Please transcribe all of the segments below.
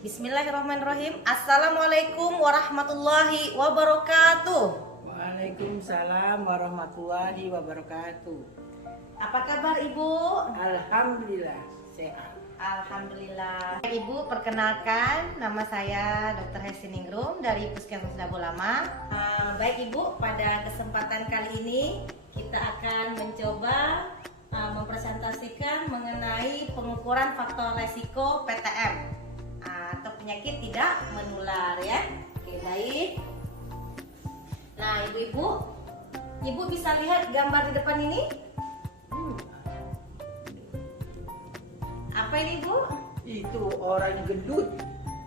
Bismillahirrahmanirrahim. Assalamualaikum warahmatullahi wabarakatuh. Waalaikumsalam warahmatullahi wabarakatuh. Apa kabar Ibu? Alhamdulillah sehat. Alhamdulillah. Ibu, perkenalkan, nama saya Dr. Hesiningrum dari Puskesmas Dabu Lama. Baik Ibu, pada kesempatan kali ini kita akan mencoba mempresentasikan mengenai pengukuran faktor resiko PTM atau penyakit tidak menular ya. Oke, baik. Nah, Ibu bisa lihat gambar di depan ini? Apa ini Bu? Itu orang gendut.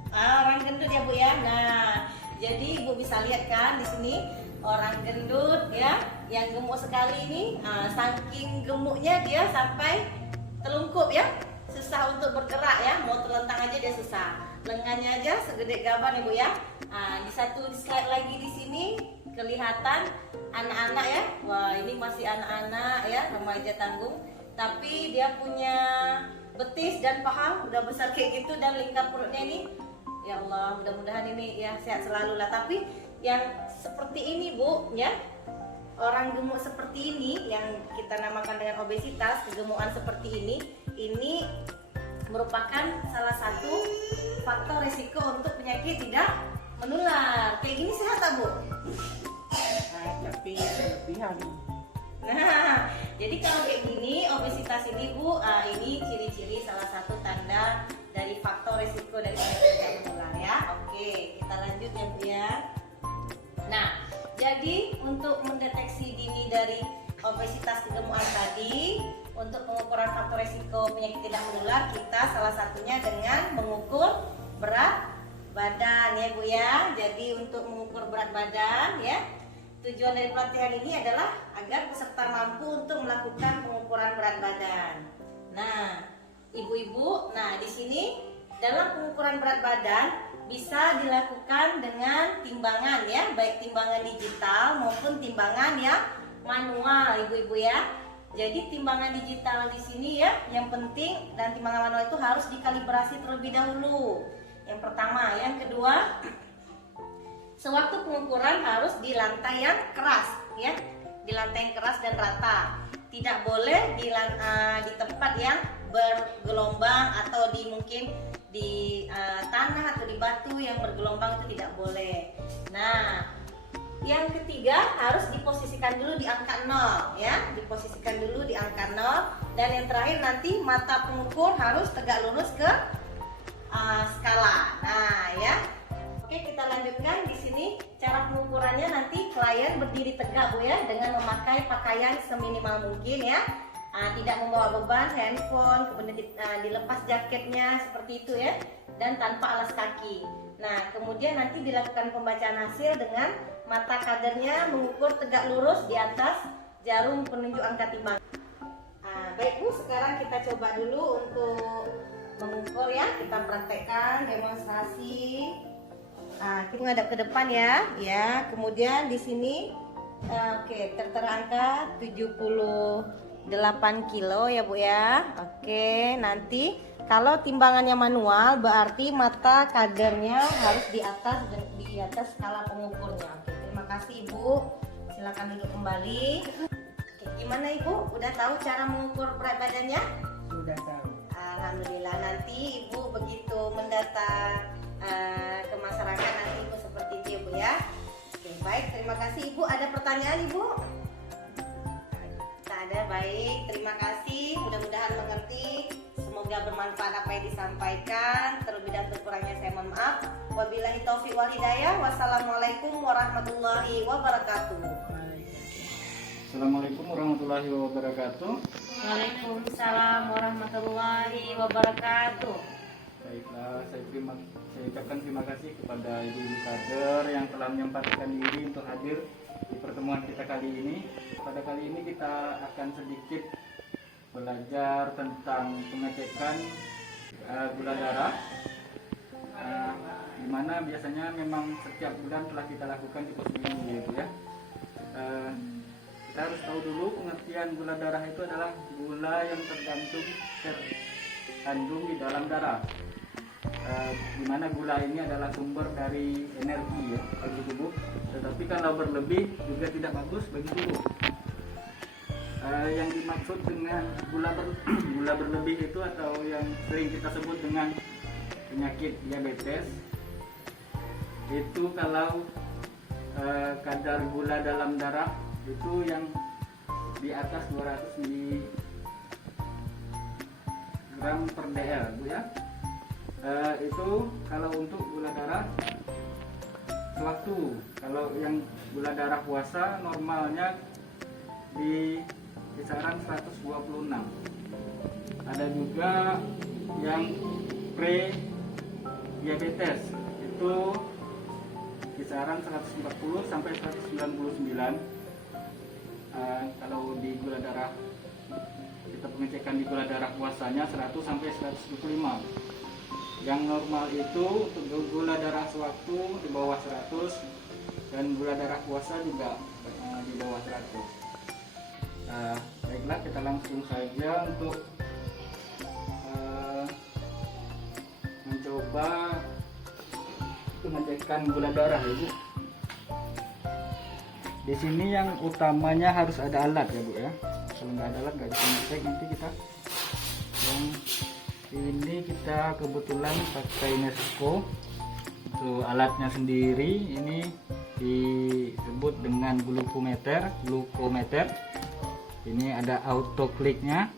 Orang gendut ya Bu ya. Nah, jadi Ibu bisa lihat kan di sini orang gendut ya, yang gemuk sekali ini. Saking gemuknya dia sampai telungkup ya, susah untuk bergerak ya. Mau terlentang aja dia susah. Lengannya aja segede gaban ya Bu ya. Di satu slide lagi di sini kelihatan anak-anak ya. Wah, ini masih anak-anak ya, remaja tanggung. Tapi dia punya betis dan paha udah besar kayak gitu, dan lingkar perutnya ini ya Allah, mudah-mudahan ini ya sehat selalu lah. Tapi yang seperti ini Bu ya, orang gemuk seperti ini yang kita namakan dengan obesitas, kegemukan seperti ini merupakan salah satu faktor risiko untuk penyakit tidak menular. Kayak gini sehat tak Bu? Tapi berlebihan. Nah, jadi kalau kayak gini, obesitas ini Bu, ini ciri-ciri salah satu tanda dari faktor risiko dari penyakit tidak menular ya. Oke, kita lanjut ya Bu ya. Nah, jadi untuk mendeteksi dini dari obesitas kegemukan tadi, untuk pengukuran faktor risiko penyakit tidak menular, kita salah satunya dengan mengukur berat badan ya Bu ya. Jadi untuk mengukur berat badan ya, tujuan dari pelatihan ini adalah agar peserta mampu untuk melakukan pengukuran berat badan. Nah, ibu-ibu, di sini dalam pengukuran berat badan bisa dilakukan dengan timbangan ya, baik timbangan digital maupun timbangan yang manual, ibu-ibu ya. Jadi timbangan digital di sini ya, yang penting, dan timbangan manual itu harus dikalibrasi terlebih dahulu. Yang pertama, yang kedua, sewaktu pengukuran harus di lantai yang keras ya, di lantai yang keras dan rata. Tidak boleh di tempat yang bergelombang atau mungkin di tanah atau di batu yang bergelombang, itu tidak boleh. Nah, yang ketiga harus diposisikan dulu di angka 0 ya, diposisikan dulu di angka 0. Dan yang terakhir nanti mata pengukur harus tegak lurus ke skala. Nah ya. Oke, kita lanjutkan di sini cara pengukurannya. Nanti klien berdiri tegak Bu ya, dengan memakai pakaian seminimal mungkin ya. Tidak membawa beban, handphone, kemudian dilepas jaketnya seperti itu ya, dan tanpa alas kaki. Nah, kemudian nanti dilakukan pembacaan hasil dengan mata kadernya mengukur tegak lurus di atas jarum penunjuk angka timbang. Baik Bu, sekarang kita coba dulu untuk mengukur ya. Kita praktekkan demonstrasi. Kita menghadap ke depan ya. Ya, kemudian di sini tertera angka 78 kilo ya Bu ya. Oke, nanti kalau timbangannya manual berarti mata kadernya harus di atas skala pengukurnya. Oke, terima kasih Ibu. Silakan duduk kembali. Oke, gimana Ibu? Udah tahu cara mengukur berat badannya? Sudah tahu. Alhamdulillah. Nanti Ibu begitu mendata ke masyarakat, nanti Ibu seperti itu ya Bu ya. Oke, baik, terima kasih Ibu. Ada pertanyaan Ibu? Tak ada. Baik, terima kasih, mudah-mudahan mengerti, semoga bermanfaat apa yang disampaikan. Terlebih dan terkurangnya saya mohon maaf. Wabillahi taufiq wal hidayah. Wassalamualaikum warahmatullahi wabarakatuh. Assalamualaikum warahmatullahi wabarakatuh. Waalaikumsalam warahmatullahi wabarakatuh. Baiklah, saya ucapkan terima kasih kepada ibu-ibu kader yang telah menyempatkan diri untuk hadir di pertemuan kita kali ini. Pada kali ini kita akan sedikit belajar tentang pengecekan gula darah, di mana biasanya memang setiap bulan telah kita lakukan di pos minggu ya Bu ya. Kita harus tahu dulu pengertian gula darah itu adalah gula yang terkandung di dalam darah. di mana gula ini adalah sumber dari energi ya bagi tubuh. Tetapi kalau berlebih juga tidak bagus bagi tubuh. Yang dimaksud dengan gula berlebih itu atau yang sering kita sebut dengan penyakit diabetes itu kalau kadar gula dalam darah itu yang di atas 200 mg per dl Bu ya. Itu kalau untuk gula darah sewaktu. Kalau yang gula darah puasa normalnya di kisaran 126. Ada juga yang pre diabetes itu kisaran 140 sampai 199. Kalau di gula darah kita pengecekan di gula darah puasanya 100 sampai 125. Yang normal itu untuk gula darah sewaktu di bawah 100 dan gula darah puasa juga di bawah 100. Baiklah, kita langsung saja untuk mencoba mengecekkan gula darah ya Bu. Di sini yang utamanya harus ada alat ya Bu ya. Kalau nggak ada alat nggak bisa ngecek. Nanti kita yang ini kita kebetulan pakai Nesco. Tuh alatnya sendiri ini disebut dengan glukometer. Ini ada auto kliknya.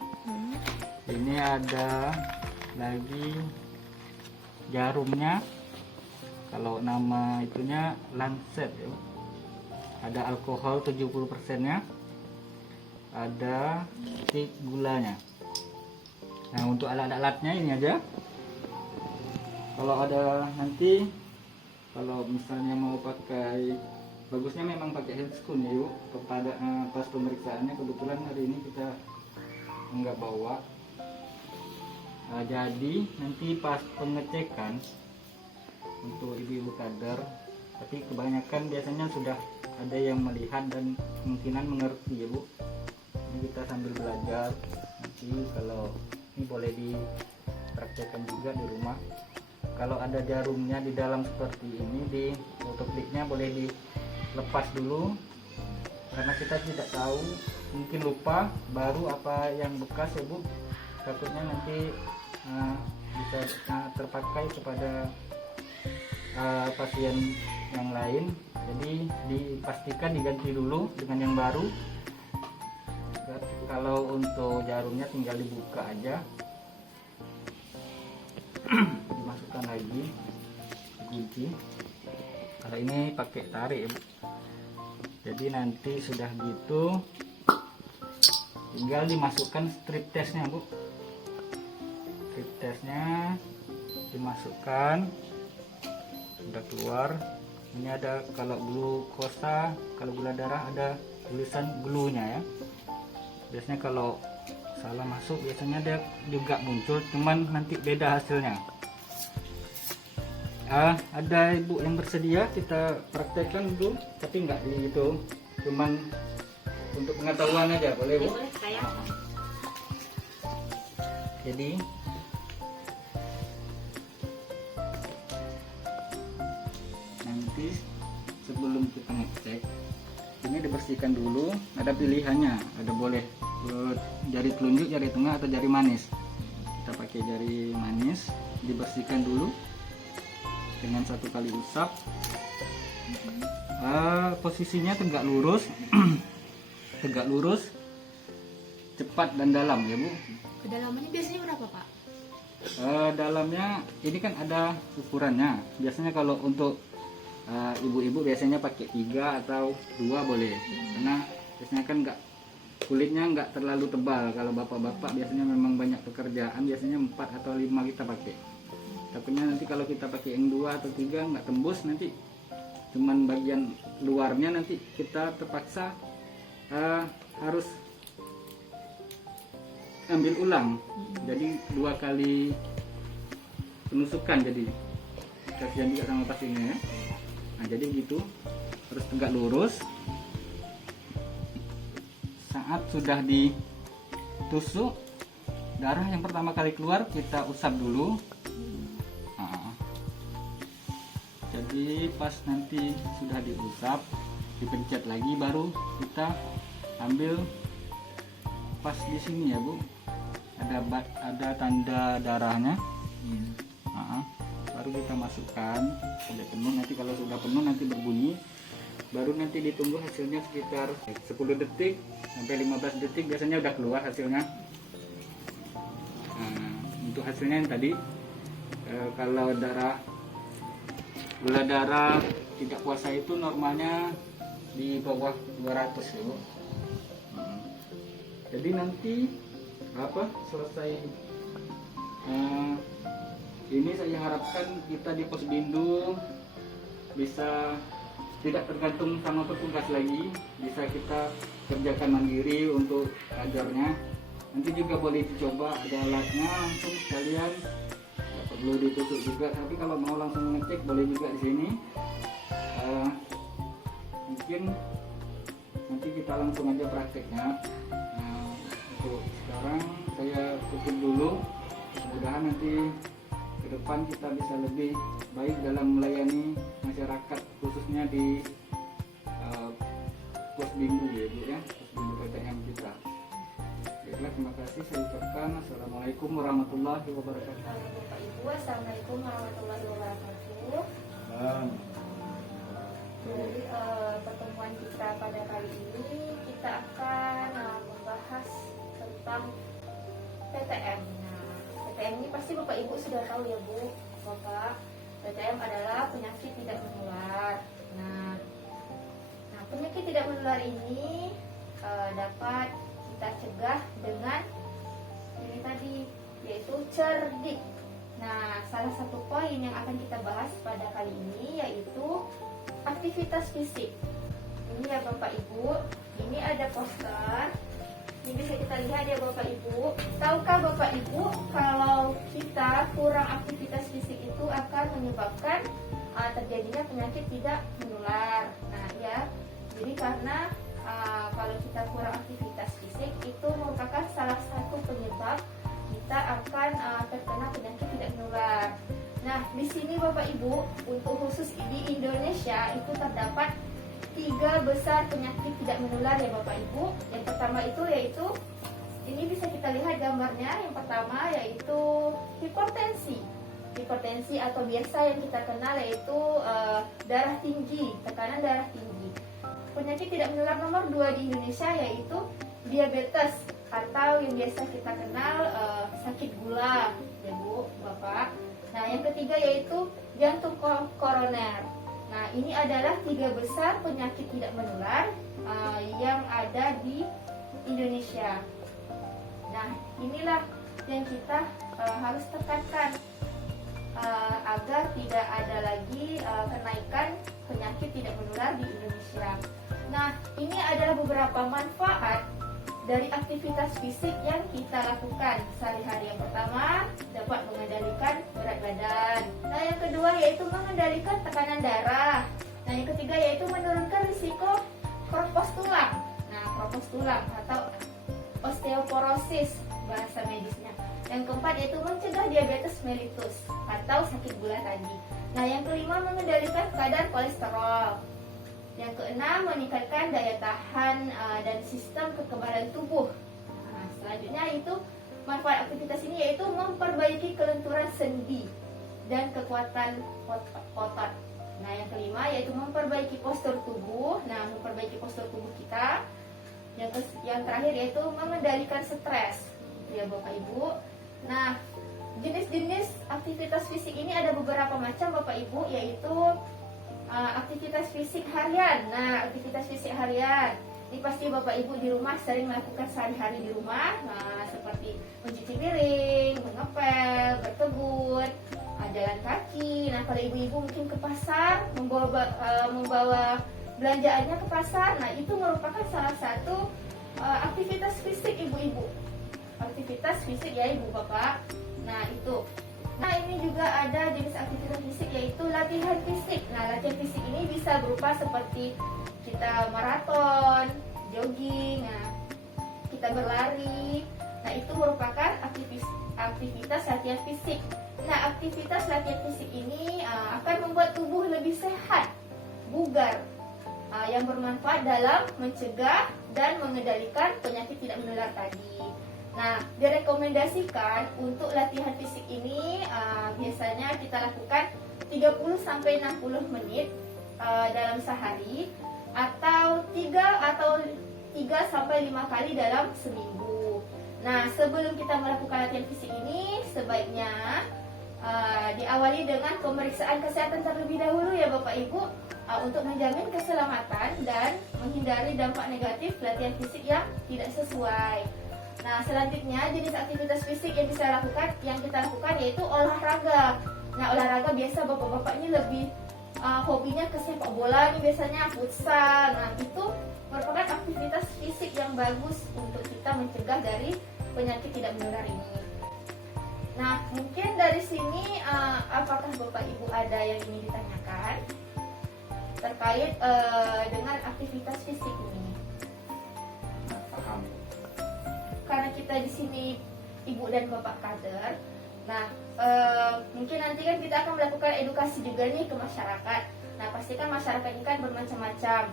Ini ada lagi jarumnya. Kalau nama itunya Lancet ya. Ada alkohol 70% nya. Ada stik gulanya. Nah, untuk alat-alatnya ini aja. Kalau ada nanti kalau misalnya mau pakai, bagusnya memang pakai handscoon ya yuk. Kepada pas pemeriksaannya kebetulan hari ini kita nggak bawa. Jadi nanti pas pengecekan untuk ibu-ibu kader, tapi kebanyakan biasanya sudah ada yang melihat dan kemungkinan mengerti ya Bu. Ini kita sambil belajar. Nanti kalau ini boleh dipraktekkan juga di rumah. Kalau ada jarumnya di dalam seperti ini, di autokliknya boleh dilepas dulu karena kita tidak tahu, mungkin lupa, baru apa yang bekas ya Bu, takutnya nanti bisa terpakai kepada pasien yang lain. Jadi dipastikan diganti dulu dengan yang baru. Kalau untuk jarumnya tinggal dibuka aja, dimasukkan lagi kunci. Kalau ini pakai tarik ya Bu. Jadi nanti sudah gitu tinggal dimasukkan strip testnya Bu. Strip testnya dimasukkan, sudah keluar. Ini ada kalau glukosa, kalau gula darah ada tulisan glunya ya. Biasanya kalau salah masuk biasanya dia juga muncul, cuman nanti beda hasilnya. Ada ibu yang bersedia kita praktekkan dulu, tapi nggak gitu, cuman untuk pengetahuan aja, boleh Bu? Boleh saya. Jadi nanti sebelum kita ngecek ini dibersihkan dulu. Ada pilihannya, ada boleh jari telunjuk, jari tengah atau jari manis. Kita pakai jari manis, dibersihkan dulu dengan 1 kali usap. Posisinya tegak lurus tegak lurus, cepat dan dalam ya Bu. Kedalamannya biasanya berapa Pak? Dalamnya ini kan ada ukurannya. Biasanya kalau untuk ibu-ibu biasanya pakai 3 atau 2 boleh, karena biasanya kan kulitnya nggak terlalu tebal. Kalau bapak-bapak biasanya memang banyak pekerjaan, biasanya 4 atau 5 kita pakai. Takutnya nanti kalau kita pakai yang 2 atau 3 nggak tembus, nanti cuman bagian luarnya nanti kita terpaksa harus ambil ulang. Jadi 2 kali penusukan, jadi kasihan juga sama pasiennya ya. Nah, jadi gitu, terus tegak lurus. Saat sudah ditusuk, darah yang pertama kali keluar kita usap dulu. Nah, Jadi pas nanti sudah diusap, dipencet lagi, baru kita ambil pas di sini ya Bu, ada tanda darahnya. Baru kita masukkan sampai penuh. Nanti kalau sudah penuh nanti berbunyi, baru nanti ditunggu hasilnya sekitar 10 detik sampai 15 detik, biasanya udah keluar hasilnya. Untuk hasilnya yang tadi, kalau gula darah tidak puasa itu normalnya di bawah 200 ya Bu. Jadi nanti selesai ini, saya harapkan kita di Posbindu bisa tidak tergantung sama petugas lagi, bisa kita kerjakan mandiri untuk ajarnya. Nanti juga boleh dicoba, ada alatnya langsung sekalian, nggak perlu ditusuk juga. Tapi kalau mau langsung ngecek boleh juga di sini. Mungkin nanti kita langsung aja prakteknya. Untuk sekarang saya tutup dulu, mudah-mudahan nanti ke depan kita bisa lebih baik dalam melayani masyarakat, khususnya di Posbindu ya Bu ya, Posbindu PTM kita. Baiklah, terima kasih saya ucapkan. Assalamualaikum warahmatullahi wabarakatuh. Bapak Ibu, assalamualaikum warahmatullahi wabarakatuh. Jadi pertemuan kita pada kali ini kita akan membahas tentang PTM. PTM ini pasti Bapak Ibu sudah tahu ya Bu, Bapak. PTM adalah penyakit tidak menular. Nah, penyakit tidak menular ini dapat kita cegah dengan ini tadi, yaitu cerdik. Nah, salah satu poin yang akan kita bahas pada kali ini yaitu aktivitas fisik. Ini ya Bapak Ibu, ini ada poster. Ini bisa kita lihat ya Bapak Ibu. Tahukah Bapak Ibu kalau kita kurang aktivitas fisik itu akan menyebabkan terjadinya penyakit tidak menular. Nah ya, jadi karena kalau kita kurang aktivitas fisik itu merupakan salah satu penyebab kita akan terkena penyakit tidak menular. Nah di sini Bapak Ibu, untuk khusus di Indonesia itu terdapat 3 besar penyakit tidak menular ya Bapak Ibu. Yang pertama itu yaitu, ini bisa kita lihat gambarnya. Yang pertama yaitu hipertensi. Hipertensi atau biasa yang kita kenal yaitu darah tinggi, tekanan darah tinggi. Penyakit tidak menular nomor 2 di Indonesia yaitu diabetes atau yang biasa kita kenal sakit gula ya Bu, Bapak. Nah yang ketiga yaitu jantung koroner. Nah, ini adalah 3 besar penyakit tidak menular yang ada di Indonesia. Nah, inilah yang kita harus tekankan agar tidak ada lagi kenaikan penyakit tidak menular di Indonesia. Nah, ini adalah beberapa manfaat dari aktivitas fisik yang kita lakukan sehari-hari. Yang pertama, dapat mengendalikan berat badan. Nah, yang kedua yaitu mengendalikan tekanan darah. Nah, yang ketiga yaitu menurunkan risiko kropos tulang. Nah, kropos tulang atau osteoporosis bahasa medisnya. Yang keempat yaitu mencegah diabetes mellitus atau sakit gula tadi. Nah, yang kelima mengendalikan kadar kolesterol. Yang keenam, meningkatkan daya tahan dan sistem kekebalan tubuh. Nah, selanjutnya itu manfaat aktivitas ini yaitu memperbaiki kelenturan sendi dan kekuatan otot. Nah, yang kelima yaitu memperbaiki postur tubuh. Nah, memperbaiki postur tubuh kita. Yang terakhir yaitu mengendalikan stres. Ya Bapak Ibu. Nah, jenis-jenis aktivitas fisik ini ada beberapa macam Bapak Ibu, yaitu aktivitas fisik harian. Nah, aktivitas fisik harian ini pasti Bapak Ibu di rumah sering melakukan sehari-hari di rumah. Nah, seperti mencuci piring, mengepel, berkebun, jalan kaki. Nah, kalau ibu-ibu mungkin ke pasar, membawa belanjaannya ke pasar. Nah, itu merupakan salah satu aktivitas fisik ibu-ibu. Aktivitas fisik ya Ibu Bapak. Nah, itu. Nah, ini juga ada jenis aktivitas fisik yaitu latihan fisik. Nah, latihan fisik ini bisa berupa seperti kita maraton, jogging, nah, kita berlari. Nah, itu merupakan aktivitas latihan fisik. Nah, aktivitas latihan fisik ini akan membuat tubuh lebih sehat, bugar, yang bermanfaat dalam mencegah dan mengendalikan penyakit tidak menular tadi. Nah, direkomendasikan untuk latihan fisik ini biasanya kita lakukan 30 sampai 60 menit dalam sehari atau 3 sampai 5 kali dalam seminggu. Nah, sebelum kita melakukan latihan fisik ini sebaiknya diawali dengan pemeriksaan kesehatan terlebih dahulu ya Bapak Ibu, untuk menjamin keselamatan dan menghindari dampak negatif latihan fisik yang tidak sesuai. Nah, selanjutnya jenis aktivitas fisik yang kita lakukan yaitu olahraga. Nah, olahraga biasa bapak-bapak ini lebih hobinya ke sepak bola nih, biasanya futsal. Nah, itu merupakan aktivitas fisik yang bagus untuk kita mencegah dari penyakit tidak menular ini. Nah, mungkin dari sini apakah Bapak Ibu ada yang ingin ditanyakan terkait dengan aktivitas fisik ini? Paham. Karena kita di sini Ibu dan Bapak kader, nah mungkin nanti kan kita akan melakukan edukasi juga nih ke masyarakat. Nah, pastikan masyarakat ini kan bermacam-macam.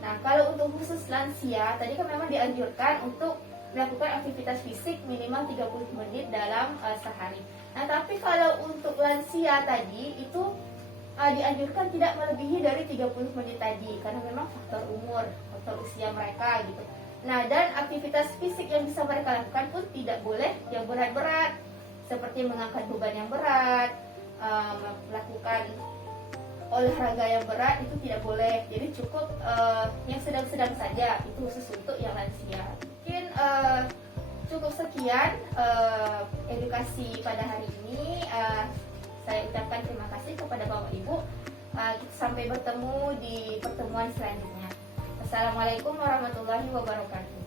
Nah, kalau untuk khusus lansia, tadi kan memang dianjurkan untuk melakukan aktivitas fisik minimal 30 menit dalam sehari. Nah, tapi kalau untuk lansia tadi itu dianjurkan tidak melebihi dari 30 menit tadi, karena memang faktor umur, faktor usia mereka gitu. Nah, dan aktivitas fisik yang bisa mereka lakukan pun tidak boleh yang berat-berat, seperti mengangkat beban yang berat, melakukan olahraga yang berat itu tidak boleh. Jadi cukup yang sedang-sedang saja, itu khusus untuk yang lansia. Mungkin cukup sekian edukasi pada hari ini. Saya ucapkan terima kasih kepada Bapak Ibu. Sampai bertemu di pertemuan selanjutnya. Assalamualaikum warahmatullahi wabarakatuh.